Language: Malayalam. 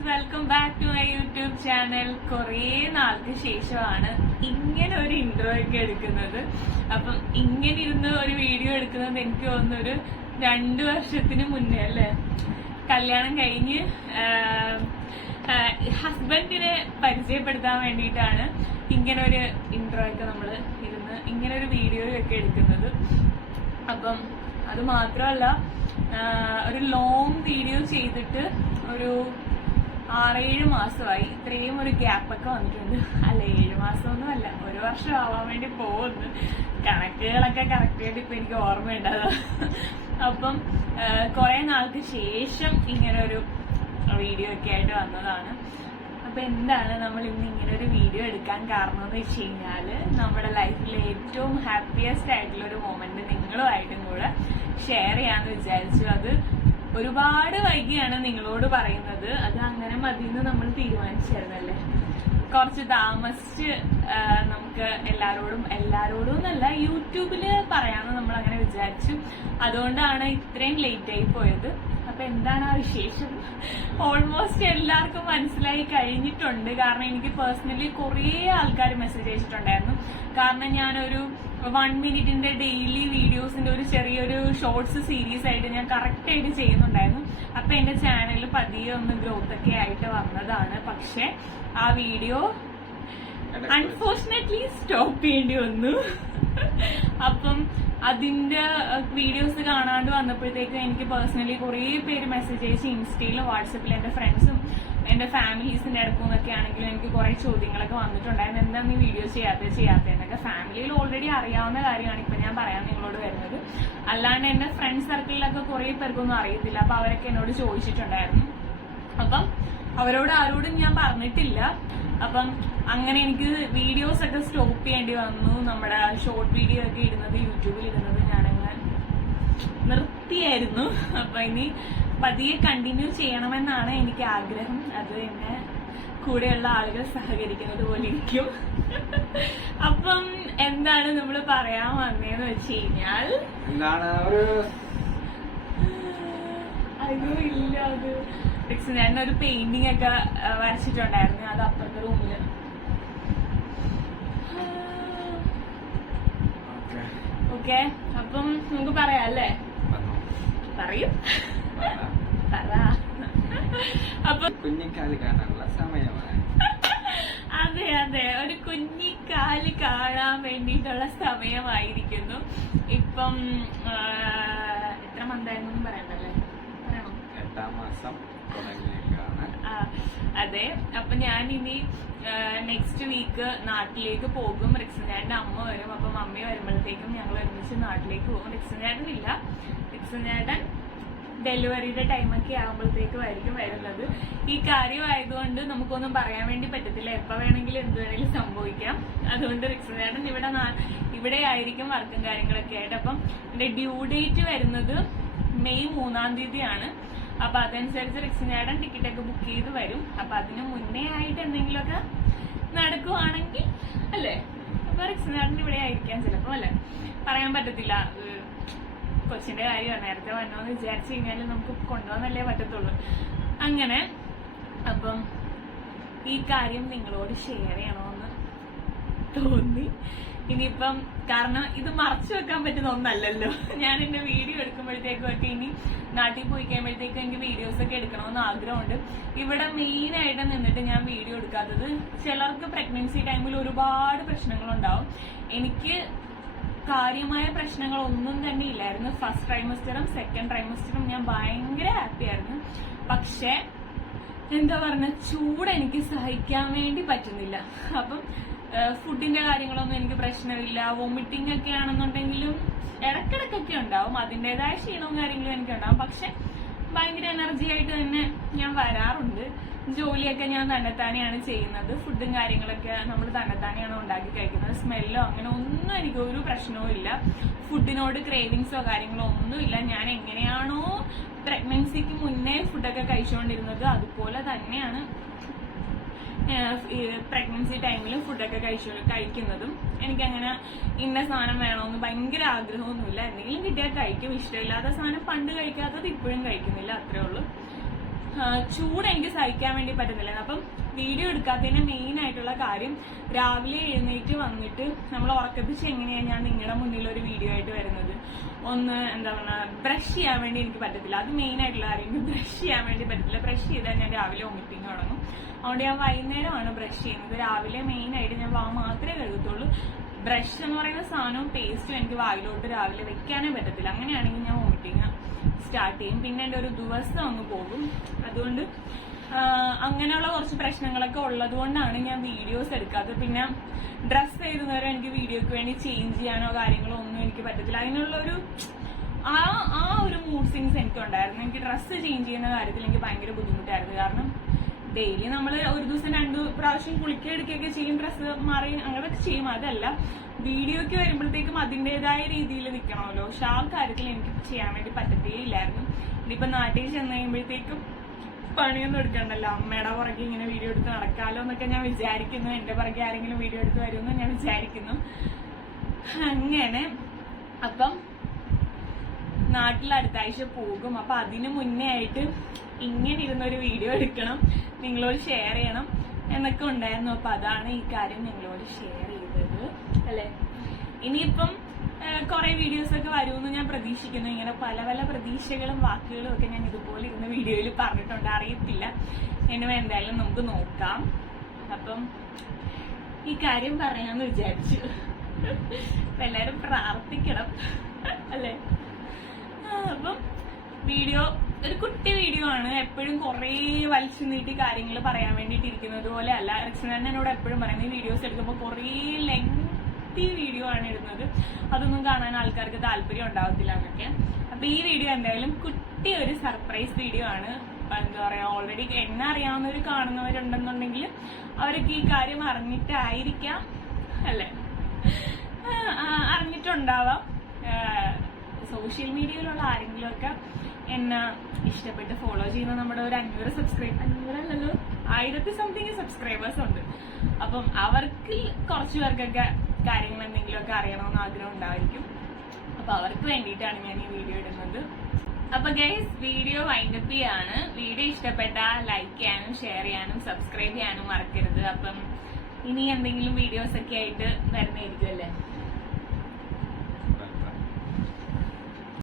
Guys, welcome back to my YouTube channel. കുറേ നാൾക്ക് ശേഷമാണ് ഇങ്ങനെ ഒരു ഇൻട്രോ ഒക്കെ എടുക്കുന്നത്. അപ്പം ഇങ്ങനെ ഇരുന്ന് ഒരു വീഡിയോ എടുക്കുന്നത് എനിക്ക് തോന്നുന്നൊരു 2 വർഷത്തിന് മുന്നേ അല്ലേ. കല്യാണം കഴിഞ്ഞ് ഹസ്ബൻഡിനെ പരിചയപ്പെടുത്താൻ വേണ്ടിയിട്ടാണ് ഇങ്ങനെ ഒരു ഇൻട്രോ ഒക്കെ നമ്മൾ ഇരുന്ന് ഇങ്ങനെ ഒരു വീഡിയോ ഒക്കെ എടുക്കുന്നത്. അപ്പം അത് മാത്രമല്ല, ഒരു ലോങ് വീഡിയോ ചെയ്തിട്ട് ഒരു 6-7 മാസമായി. ഇത്രയും ഒരു ഗ്യാപ്പൊക്കെ വന്നിട്ടുണ്ട്. അല്ല, 7 മാസമൊന്നും അല്ല, 1 വർഷം ആവാൻ വേണ്ടി പോകുന്നു. കണക്കുകളൊക്കെ കറക്റ്റായിട്ട് ഇപ്പൊ എനിക്ക് ഓർമ്മയുണ്ടത്. അപ്പം കുറെ നാൾക്ക് ശേഷം ഇങ്ങനെ ഒരു വീഡിയോ ഒക്കെ ആയിട്ട് വന്നതാണ്. അപ്പൊ എന്താണ് നമ്മൾ ഇന്ന് ഇങ്ങനെ ഒരു വീഡിയോ എടുക്കാൻ കാരണം എന്ന് വെച്ച് കഴിഞ്ഞാല്, നമ്മുടെ ലൈഫിലെ ഏറ്റവും ഹാപ്പിയസ്റ്റ് ആയിട്ടുള്ള ഒരു മൊമെന്റ് നിങ്ങളുമായിട്ടും കൂടെ ഷെയർ ചെയ്യാന്ന് വിചാരിച്ചു. അത് ഒരുപാട് വൈകിയാണ് നിങ്ങളോട് പറയുന്നത്. അത് അങ്ങനെ മതിയെന്ന് നമ്മൾ തീരുമാനിച്ചായിരുന്നല്ലേ. കുറച്ച് താമസിച്ച് നമുക്ക് എല്ലാരോടും എന്നല്ല, യൂട്യൂബില് പറയാമെന്ന് നമ്മൾ അങ്ങനെ വിചാരിച്ചു. അതുകൊണ്ടാണ് ഇത്രയും ലേറ്റ് ആയി പോയത്. അപ്പൊ എന്താണ് ആ വിശേഷം? ഓൾമോസ്റ്റ് എല്ലാവർക്കും മനസ്സിലായി കഴിഞ്ഞിട്ടുണ്ട്. കാരണം എനിക്ക് പേഴ്സണലി കുറേ ആൾക്കാർ മെസ്സേജ് അയച്ചിട്ടുണ്ടായിരുന്നു. കാരണം ഞാനൊരു 1 മിനിറ്റിന്റെ ഡെയിലി വീഡിയോസിന്റെ ഒരു ചെറിയൊരു ഷോർട്സ് സീരീസ് ആയിട്ട് ഞാൻ കറക്റ്റ് ആയിട്ട് ചെയ്യുന്നുണ്ടായിരുന്നു. അപ്പൊ എന്റെ ചാനലിൽ പതിയെ ഒന്ന് ഗ്രോത്ത് ഒക്കെ ആയിട്ട് വന്നതാണ്. പക്ഷെ ആ വീഡിയോ അൺഫോർച്ചുനേറ്റ്ലി സ്റ്റോപ്പ് ചെയ്യേണ്ടി വന്നു. അപ്പം അതിന്റെ വീഡിയോസ് കാണാണ്ട് വന്നപ്പോഴത്തേക്ക് എനിക്ക് പേഴ്സണലി കുറേ പേര് മെസ്സേജ് അയച്ച് ഇൻസ്റ്റയിലും വാട്സപ്പിലും എന്റെ ഫ്രണ്ട്സും എന്റെ ഫാമിലീസിന്റെ അടുക്കുന്നൊക്കെ ആണെങ്കിലും എനിക്ക് കുറെ ചോദ്യങ്ങളൊക്കെ വന്നിട്ടുണ്ടായിരുന്നു. എന്താ നീ വീഡിയോ ചെയ്യാത്തതെന്നൊക്കെ. ഫാമിലിയിൽ ഓൾറെഡി അറിയാവുന്ന കാര്യമാണ് ഇപ്പൊ ഞാൻ പറയാൻ നിങ്ങളോട് വരുന്നത്. അല്ലാണ്ട് എന്റെ ഫ്രണ്ട് സർക്കിളിലൊക്കെ കുറെ പേർക്കൊന്നും അറിയത്തില്ല. അപ്പൊ അവരൊക്കെ എന്നോട് ചോദിച്ചിട്ടുണ്ടായിരുന്നു. അപ്പം അവരോട് ആരോടും ഞാൻ പറഞ്ഞിട്ടില്ല. അപ്പം അങ്ങനെ എനിക്ക് വീഡിയോസ് ഒക്കെ സ്റ്റോപ്പ് ചെയ്യേണ്ടി വന്നു. നമ്മുടെ ഷോർട്ട് വീഡിയോ ഒക്കെ ഇടുന്നത്, യൂട്യൂബിൽ ഇടുന്നത് ഞാനങ്ങനെ നിർത്തിയായിരുന്നു. അപ്പൊ ഇനി പതിയെ കണ്ടിന്യൂ ചെയ്യണമെന്നാണ് എനിക്ക് ആഗ്രഹം. അത് എന്നെ കൂടെയുള്ള ആളുകൾ സഹകരിക്കുന്നത് പോലെ ഇരിക്കും. അപ്പം എന്താണ് നമ്മൾ പറയാൻ വന്നതെന്ന് വെച്ച് കഴിഞ്ഞാൽ, അയ്യോ ഇല്ല, അത് ഞാനൊരു പെയിന്റിംഗ് ഒക്കെ വരച്ചിട്ടുണ്ടായിരുന്നു. അത് അപ്പുറത്തെ റൂമില്. ഓക്കെ, അപ്പം നമുക്ക് പറയാം അല്ലേ? പറയും, പറ. അപ്പൊ കുഞ്ഞിക്കാല് കാണാനുള്ള സമയമാണ്. അതെ അതെ, ഒരു കുഞ്ഞിക്കാല് കാണാൻ വേണ്ടിയിട്ടുള്ള സമയമായിരിക്കുന്നു. ഇപ്പം എത്ര മന്തായിരുന്നു പറയണ്ടല്ലേ? പറയണോ? 8ാം മാസം. അതെ. അപ്പൊ ഞാൻ ഇനി നെക്സ്റ്റ് വീക്ക് നാട്ടിലേക്ക് പോകും. റിക്സൻചാട്ടന്റെ അമ്മ വരും. അപ്പൊ മമ്മി വരുമ്പോഴത്തേക്കും ഞങ്ങൾ ഒരുമിച്ച് നാട്ടിലേക്ക് പോകും. റിക്സൻചാട്ടനില്ല, റിക്സൻചാട്ടൻ ഡെലിവറിയുടെ ടൈമൊക്കെ ആകുമ്പോഴത്തേക്കും വരുന്നത്. ഈ കാര്യമായതുകൊണ്ട് നമുക്കൊന്നും പറയാൻ വേണ്ടി പറ്റത്തില്ല. എപ്പോ വേണമെങ്കിലും എന്ത് വേണമെങ്കിലും സംഭവിക്കാം. അതുകൊണ്ട് റിക്സൻചാട്ടൻ ഇവിടെ ആയിരിക്കും വർക്കും കാര്യങ്ങളൊക്കെ ആയിട്ട്. അപ്പം എന്റെ ഡ്യൂ ഡേറ്റ് വരുന്നത് മെയ് 3-ാം തീയതിയാണ്. അപ്പൊ അതനുസരിച്ച് റിക്സൻചാട്ടൻ ടിക്കറ്റൊക്കെ ബുക്ക് ചെയ്ത് വരും. അപ്പൊ അതിന് മുന്നേ ആയിട്ട് എന്തെങ്കിലുമൊക്കെ നടക്കുവാണെങ്കിൽ അല്ലേ, അപ്പൊ റിക്സൻചാട്ടൻ ഇവിടെ ആയിരിക്കാം ചിലപ്പോ. അല്ലെ, പറയാൻ പറ്റത്തില്ല. കൊച്ചിന്റെ കാര്യമാണ്. നേരത്തെ വന്നോന്ന് വിചാരിച്ചു കഴിഞ്ഞാൽ നമുക്ക് കൊണ്ടുപോകാനല്ലേ പറ്റത്തുള്ളൂ. അങ്ങനെ അപ്പം ഈ കാര്യം നിങ്ങളോട് ഷെയർ ചെയ്യണമെന്ന് തോന്നി. ഇനിയിപ്പം കാരണം ഇത് മറച്ചു വെക്കാൻ പറ്റുന്ന ഒന്നല്ലല്ലോ. ഞാൻ എന്റെ വീഡിയോ എടുക്കുമ്പോഴത്തേക്കും ഒക്കെ ഇനി നാട്ടിൽ പോയി കഴിയുമ്പോഴത്തേക്കും എനിക്ക് വീഡിയോസ് ഒക്കെ എടുക്കണമെന്ന് ആഗ്രഹമുണ്ട്. ഇവിടെ മെയിൻ ആയിട്ട് നിന്നിട്ട് ഞാൻ വീഡിയോ എടുക്കാത്തത്, ചിലർക്ക് പ്രഗ്നൻസി ടൈമിൽ ഒരുപാട് പ്രശ്നങ്ങളുണ്ടാവും. എനിക്ക് കാര്യമായ പ്രശ്നങ്ങളൊന്നും തന്നെ ഇല്ലായിരുന്നു. ഫസ്റ്റ് ട്രൈമസ്റ്ററും സെക്കൻഡ് ട്രൈമസ്റ്ററും ഞാൻ ഭയങ്കര ഹാപ്പി ആയിരുന്നു. പക്ഷെ എന്താ പറഞ്ഞ, ചൂട് എനിക്ക് സഹിക്കാൻ വേണ്ടി പറ്റുന്നില്ല. അപ്പം ഫുഡിന്റെ കാര്യങ്ങളൊന്നും എനിക്ക് പ്രശ്നമില്ല. വോമിറ്റിംഗ് ഒക്കെ ആണെന്നുണ്ടെങ്കിലും ഇടക്കിടക്കൊക്കെ ഉണ്ടാവും. അതിൻ്റെതായ ക്ഷീണവും കാര്യങ്ങളും എനിക്ക് ഉണ്ടാവും. പക്ഷെ ഭയങ്കര എനർജി ആയിട്ട് തന്നെ ഞാൻ വരാറുണ്ട്. ജോലിയൊക്കെ ഞാൻ തന്നെത്താനെയാണ് ചെയ്യുന്നത്. ഫുഡും കാര്യങ്ങളൊക്കെ നമ്മൾ തന്നെത്താനെയാണ് ഉണ്ടാക്കി കഴിക്കുന്നത്. സ്മെല്ലോ അങ്ങനെ ഒന്നും എനിക്ക് ഒരു പ്രശ്നവും ഇല്ല. ഫുഡിനോട് ക്രേവിങ്സോ കാര്യങ്ങളോ ഒന്നുമില്ല. ഞാൻ എങ്ങനെയാണോ പ്രഗ്നൻസിക്ക് മുന്നേ ഫുഡൊക്കെ കഴിച്ചുകൊണ്ടിരുന്നത് അതുപോലെ തന്നെയാണ് പ്രഗ്നൻസി ടൈമിലും ഫുഡൊക്കെ കഴിക്കുന്നതും. എനിക്കങ്ങനെ ഇന്ന സാധനം വേണമെന്ന് ഭയങ്കര ആഗ്രഹമൊന്നുമില്ല. എന്തെങ്കിലും കിട്ടിയാൽ കഴിക്കും. ഇഷ്ടമില്ലാത്ത സാധനം പണ്ട് കഴിക്കാത്തത് ഇപ്പോഴും കഴിക്കുന്നില്ല, അത്രേ ഉള്ളൂ. ചൂട് എനിക്ക് സഹിക്കാൻ വേണ്ടി പറ്റുന്നില്ല. അപ്പം വീഡിയോ എടുക്കാത്തതിന്റെ മെയിൻ ആയിട്ടുള്ള കാര്യം, രാവിലെ എഴുന്നേറ്റ് വന്നിട്ട് നമ്മൾ ഉറക്കപ്പിച്ച് എങ്ങനെയാണ് ഞാൻ നിങ്ങളുടെ മുന്നിൽ ഒരു വീഡിയോ ആയിട്ട് വരുന്നത്, ഒന്ന് എന്താ പറയുക, ബ്രഷ് ചെയ്യാൻ വേണ്ടി എനിക്ക് പറ്റത്തില്ല. അത് മെയിൻ ആയിട്ടുള്ള കാര്യം, ബ്രഷ് ചെയ്യാൻ വേണ്ടി പറ്റത്തില്ല. ബ്രഷ് ചെയ്താൽ ഞാൻ രാവിലെ വോമിറ്റിങ് തുടങ്ങും. അതുകൊണ്ട് ഞാൻ വൈകുന്നേരമാണ് ബ്രഷ് ചെയ്യുന്നത്. രാവിലെ മെയിൻ ആയിട്ട് ഞാൻ വാ മാത്രമേ കഴുകത്തുള്ളൂ. ബ്രഷ് എന്ന് പറയുന്ന സാധനവും പേസ്റ്റും എനിക്ക് വായിലോട്ട് രാവിലെ വെക്കാനേ പറ്റത്തില്ല. അങ്ങനെയാണെങ്കിൽ ഞാൻ വോമിറ്റിങ് സ്റ്റാർട്ട് ചെയ്യും. പിന്നെ എൻ്റെ ഒരു ദിവസം അങ്ങ് പോകും. അതുകൊണ്ട് അങ്ങനെയുള്ള കുറച്ച് പ്രശ്നങ്ങളൊക്കെ ഉള്ളത് കൊണ്ടാണ് ഞാൻ വീഡിയോസ് എടുക്കാത്തത്. പിന്നെ ഡ്രസ്സ് ചെയ്തുന്നവരെ എനിക്ക് വീഡിയോക്ക് വേണ്ടി ചേഞ്ച് ചെയ്യാനോ കാര്യങ്ങളോ ഒന്നും എനിക്ക് പറ്റത്തില്ല. അതിനുള്ളൊരു ആ ഒരു മൂഡ് സ്വിങ്സ് എനിക്കുണ്ടായിരുന്നു. എനിക്ക് ഡ്രസ്സ് ചേഞ്ച് ചെയ്യുന്ന കാര്യത്തിൽ എനിക്ക് ഭയങ്കര ബുദ്ധിമുട്ടായിരുന്നു. കാരണം ഡെയിലി നമ്മൾ ഒരു ദിവസം 2 പ്രാവശ്യം കുളിക്കുക എടുക്കുകയൊക്കെ ചെയ്യും, ഡ്രസ്സ് മാറി അങ്ങനെയൊക്കെ ചെയ്യും. അതല്ല, വീഡിയോക്ക് വരുമ്പോഴത്തേക്കും അതിൻ്റെതായ രീതിയിൽ നിൽക്കണമല്ലോ. പക്ഷെ ആ കാര്യത്തിൽ എനിക്ക് ചെയ്യാൻ വേണ്ടി പറ്റത്തേ ഇല്ലായിരുന്നു. ഇനിയിപ്പൊ നാട്ടിൽ ചെന്ന് കഴിയുമ്പോഴത്തേക്കും പണിയൊന്നും എടുക്കണ്ടല്ലോ, അമ്മയുടെ പുറകെ ഇങ്ങനെ വീഡിയോ എടുത്ത് നടക്കാലോ എന്നൊക്കെ ഞാൻ വിചാരിക്കുന്നു. എന്റെ പുറകെ ആരെങ്കിലും വീഡിയോ എടുത്ത് വരുമെന്ന് ഞാൻ വിചാരിക്കുന്നു. അങ്ങനെ അപ്പം നാട്ടിൽ അടുത്ത ആഴ്ച പോകും. അപ്പൊ അതിന് മുന്നേ ആയിട്ട് ഇങ്ങനെ ഇരുന്നൊരു വീഡിയോ എടുക്കണം, നിങ്ങളോട് ഷെയർ ചെയ്യണം എന്നൊക്കെ ഉണ്ടായിരുന്നു. അപ്പൊ അതാണ് ഈ കാര്യം നിങ്ങളോട് ഷെയർ ചെയ്തത് അല്ലെ. ഇനിയിപ്പം കുറെ വീഡിയോസ് ഒക്കെ വരുമെന്ന് ഞാൻ പ്രതീക്ഷിക്കുന്നു. ഇങ്ങനെ പല പല പ്രതീക്ഷകളും വാക്കുകളും ഒക്കെ ഞാൻ ഇതുപോലെ ഇരുന്ന വീഡിയോയിൽ പറഞ്ഞിട്ടുണ്ട്. അറിയത്തില്ല, ഇനി എന്തായാലും നമുക്ക് നോക്കാം. അപ്പം ഈ കാര്യം പറയാന്ന് വിചാരിച്ചു. അപ്പൊ എല്ലാരും പ്രാർത്ഥിക്കണം അല്ലെ. അപ്പം വീഡിയോ ഒരു കുട്ടി വീഡിയോ ആണ്. എപ്പോഴും കുറെ വലിച്ചു നീട്ടി കാര്യങ്ങൾ പറയാൻ വേണ്ടിയിട്ട് ഇരിക്കുന്നത് പോലെ അല്ല. റെക്സൻ എന്നോട് എപ്പോഴും പറയുന്നത് ഈ വീഡിയോസ് എടുക്കുമ്പോൾ കുറെ ലെങ്തി വീഡിയോ ആണ് ഇടുന്നത്, അതൊന്നും കാണാൻ ആൾക്കാർക്ക് താല്പര്യം ഉണ്ടാവത്തില്ല എന്നൊക്കെ. അപ്പൊ ഈ വീഡിയോ എന്തായാലും കുട്ടി ഒരു സർപ്രൈസ് വീഡിയോ ആണ്. എന്താ പറയാ, ഓൾറെഡി എന്നെ അറിയാവുന്നവർ കാണുന്നവരുണ്ടെന്നുണ്ടെങ്കിൽ അവരൊക്കെ ഈ കാര്യം അറിഞ്ഞിട്ടായിരിക്കാം അല്ലെ, അറിഞ്ഞിട്ടുണ്ടാവാം. സോഷ്യൽ മീഡിയയിലുള്ള ആരെങ്കിലും ഒക്കെ എന്നെ ഇഷ്ടപ്പെട്ട് ഫോളോ ചെയ്യുന്ന നമ്മുടെ ഒരു 500 500 1000 സംതിങ് സബ്സ്ക്രൈബേഴ്സ് ഉണ്ട്. അപ്പം അവർക്ക് കുറച്ചു പേർക്കൊക്കെ കാര്യങ്ങൾ എന്തെങ്കിലുമൊക്കെ അറിയണമെന്ന് ആഗ്രഹം ഉണ്ടായിരിക്കും. അപ്പൊ അവർക്ക് വേണ്ടിയിട്ടാണ് ഞാൻ ഈ വീഡിയോ ഇടുന്നത്. അപ്പൊ ഗൈസ്, വീഡിയോ വൈൻഡപ്പ് ചെയ്യാണ്. വീഡിയോ ഇഷ്ടപ്പെട്ടാൽ ലൈക്ക് ചെയ്യാനും ഷെയർ ചെയ്യാനും സബ്സ്ക്രൈബ് ചെയ്യാനും മറക്കരുത്. അപ്പം ഇനി എന്തെങ്കിലും വീഡിയോസ് ഒക്കെ ആയിട്ട് വരുന്നതായിരിക്കും അല്ലേ.